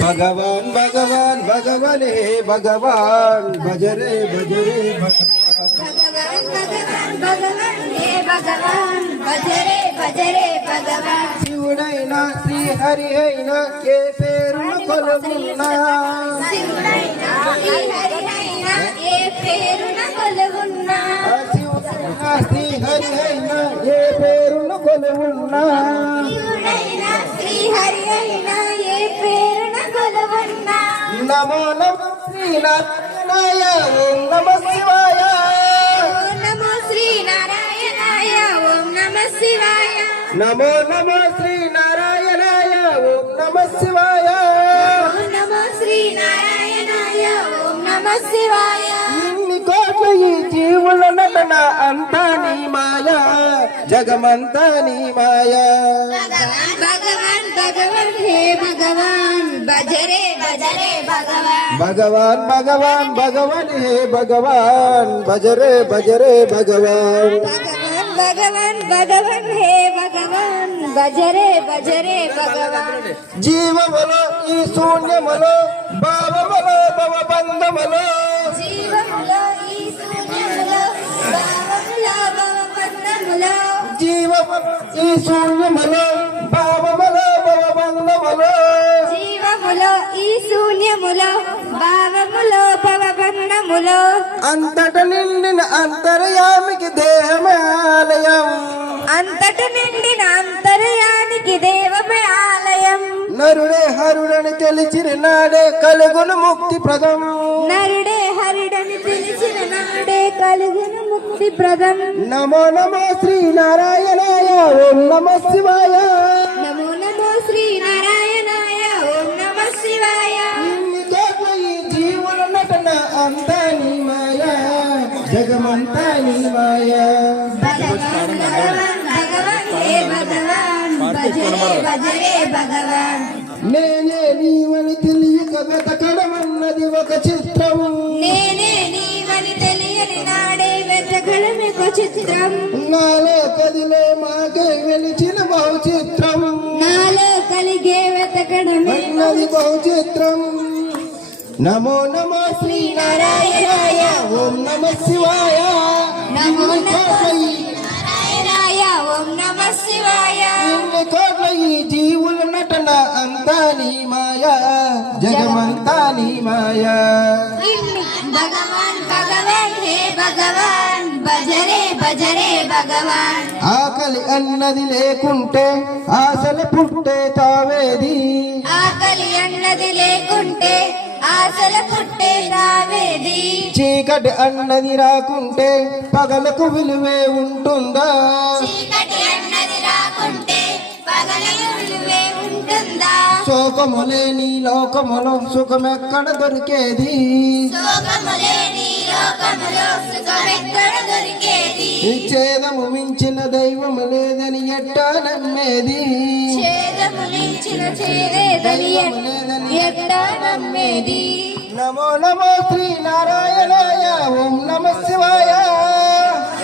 भगवान भगवान भगवान हे भगवान भजरे भजरे भगवान भगवान भगवान हे भगवान भजरे भजरे भगवान शिवुडैना श्री हरि हैना के पेरुन కొలువున్నా శివుడైనా శ్రీ హరి అయినా ఏ పేరున కొలువున్నా శివుడైనా శ్రీ హరి हैना ఏ పేరున కొలువున్నా శివుడైనా శ్రీ హరి అయినా ఏ పేరున కొలువున్నా నమో నమో శ్రీ నారాయణాయ ఓం నమః శివాయ ఓం నమో శ్రీ నారాయణాయ ఓం నమః శివాయ నమో నమో శ్రీ నారాయణాయ ఓం నమః శివాయ ఓం నమో శ్రీ నారాయణాయ ఓం నమః శివాయ ఇన్ని కోట్ల ఈ జీవుల నటన అంతా నీ మాయ జగమంతా నీ మాయ భగవాన్ భగవాన్ హే భగవాన్ భజరే భజరే భగవాన్ భగవాన్ భగవాన్ భగవాన్ హే భగవాన్ భజరే భజరే భగవాన్ భగవాన్ భగవాన్ భగవాన్ హే భగవాన్ భజరే భజరే భగవాన్ జీవములో ఈ శూన్యములో భావములో భవబంధములో జీవములో ఈ శూన్యములో భావములో భవబంధములో జీవములో ఈ శూన్యములో భావములో భవబంధములో జీవములో ఈ శూన్యములో భావములో భవబంధములో అంతట నిండిన అంతర్యామికి దేహమే ఆలయం అంతట నిండిన అంతర్యానికి దేవమే ఆలయం నరుడే హరుడని తెలిసిన నాడే కలుగును ముక్తి ప్రదం నరుడే హరుడని తెలిసిన నాడే కలుగును ముక్తి ప్రదం నమో నమో శ్రీ నారాయణాయ ఓం నమః శివాయ నమో నమో శ్రీ నారాయణాయ ఓం నమః శివాయ ఇన్ని కోట్ల ఈ జీవుల నటన అంతా నీ మాయ జగమంతా నీ మాయ భగవాన్ భగవాన్ భగవాన్ హే భగవాన్ భజరే భజరే భగవాన్ నేనే నీవని తెలియక వెతకడమన్నది ఒక చిత్రం నేనే నీవని తెలియని నాడే వెతకడమొక చిత్రం నాలో కదిలే మాకే వెలిచిన బహు చిత్రం నాలో కలిగే వెతకడమే అన్నది బహు చిత్రం నమో నమో శ్రీ నారాయణాయ ఓం నమః శివాయ నమో ఇన్ని నమో కోట్ల ఈ నారాయణాయ ఓం నమః శివాయ ఇన్ని కోట్ల ఈ జీవుల నటన అంతా నీ మాయ జగమంతా నీ మాయ భగవాన్ భగవాన్ హే భగవాన్ భజరే భజరే భగవాన్ ఆకలి అన్నది లేకుంటే ఆశలు పుట్టే తావేది ఆకలి అన్నది లేకుంటే ఆశలు పుట్టే రావేది చీకటి అన్నది రాకుంటే పగలకు విలువే ఉంటుందా చీకటి అన్నది రాకుంటే పగలకు విలువే ఉంటుందా శోకము లేని లోకములో సుఖమెక్కడ దొరికేది శోకము లేని లోకములో సుఖమెక్కడ దొరికేది ఛేదము మించిన దైవము లేదని ఎట్టా నమ్మేది ఛేదము మించిన ఛేదేదని ఎట్టా నమ్మేది నమో నమో శ్రీ నారాయణాయ ఓం నమః శివాయ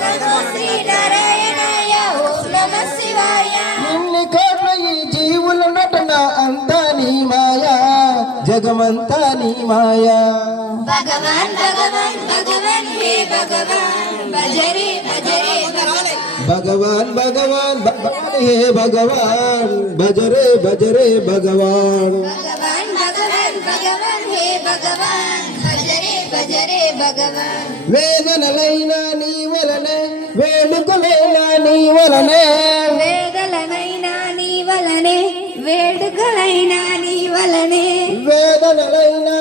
నమో శ్రీ నారాయణాయ ఓం నమః శివాయ ఇన్ని కోట్ల ఈ జీవుల నటన అంతా నీ మాయ జగమంతా నీ మాయ భగవాన్ భగవాన్ భగవాన్ హే భగవాన్ భజరే భజరే భగవాన్ భగవాన్ భగవాన్ హే భగవాన్ భజరే భజరే భగవాన్ భగవాన్ భగవాన్ భగవాన్ హే భగవాన్ భజరే భజరే భగవాన్ వేదనలైనా నీ వలనే వేడుకలైనా నీ వలనే వేదలనైనా నీ వలనే వేడుకలైనా నీ వలనే వేదనలైనా